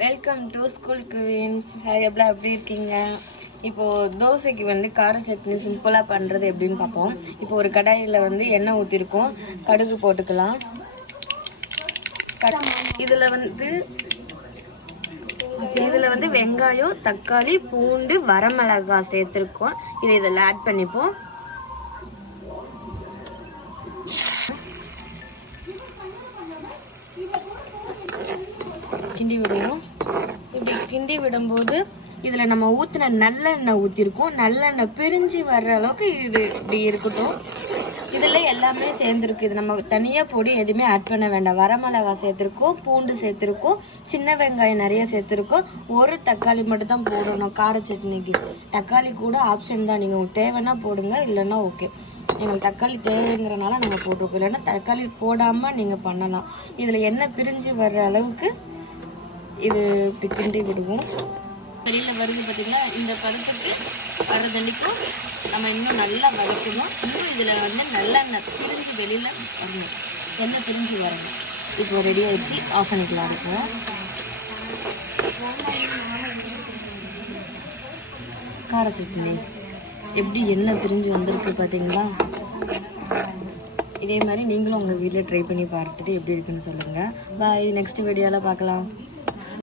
Welcome to school queens. எவ்வளோ எப்படி இருக்கீங்க? இப்போது தோசைக்கு வந்து கார சட்னி சிம்பிளாக பண்ணுறது எப்படின்னு பார்ப்போம். இப்போ ஒரு கடாயில் வந்து எண்ணெய் ஊற்றிருக்கோம், கடுகு போட்டுக்கலாம். இதில் வந்து வெங்காயம், தக்காளி, பூண்டு, வரமிளகாய் சேர்த்துருக்கோம். இதில் ஆட் பண்ணிப்போம். கிண்டி விடுவோம். இப்படி கிண்டி விடும்போது இதில் நம்ம ஊற்றின நல்லெண்ணெய் ஊற்றிருக்கோம். நல்லெண்ணெய் பிரிஞ்சு வர்ற அளவுக்கு இது இப்படி இருக்கட்டும். இதில் எல்லாமே சேர்ந்துருக்கு. இது நம்ம தனியாக பொடி எதுவுமே ஆட் பண்ண வேண்டாம். வரமிளகாய் சேர்த்துருக்கோம், பூண்டு சேர்த்துருக்கோம், சின்ன வெங்காயம் நிறைய சேர்த்துருக்கோம். ஒரு தக்காளி மட்டும் தான் போடணும் கார சட்னிக்கு. தக்காளி கூட ஆப்ஷன் தான், நீங்கள் தேவைன்னா போடுங்க, இல்லைன்னா ஓகே. எங்களுக்கு தக்காளி தேவைங்கிறனால நாங்கள் போட்டிருக்கோம், இல்லைன்னா தக்காளி போடாமல் நீங்கள் பண்ணலாம். இதில் எண்ணெய் பிரிஞ்சு வர்ற அளவுக்கு இது இப்படி கிண்டி விடுவோம். வெளியில் வருது பார்த்தீங்களா? இந்த பதத்துக்கு வர்றதன்னைக்கும் நம்ம இன்னும் நல்லா வதக்கணும். இன்னும் இதில் வந்து நல்லெண்ணெய் பிரிஞ்சு வெளியில் வரணும், எண்ணெய் பிரிஞ்சு வரணும். இப்போ ரெடி ஆகிடுச்சு, ஆஃப் பண்ணிக்கலாம். இருக்கும் கார சட்னி எப்படி எண்ணெய் பிரிஞ்சு வந்திருக்கு பார்த்தீங்களா? இதே மாதிரி நீங்களும் உங்கள் வீட்டில் ட்ரை பண்ணி பார்த்துட்டு எப்படி இருக்குன்னு சொல்லுங்கள். பாய், நெக்ஸ்ட் வீடியோவில் பார்க்கலாம்.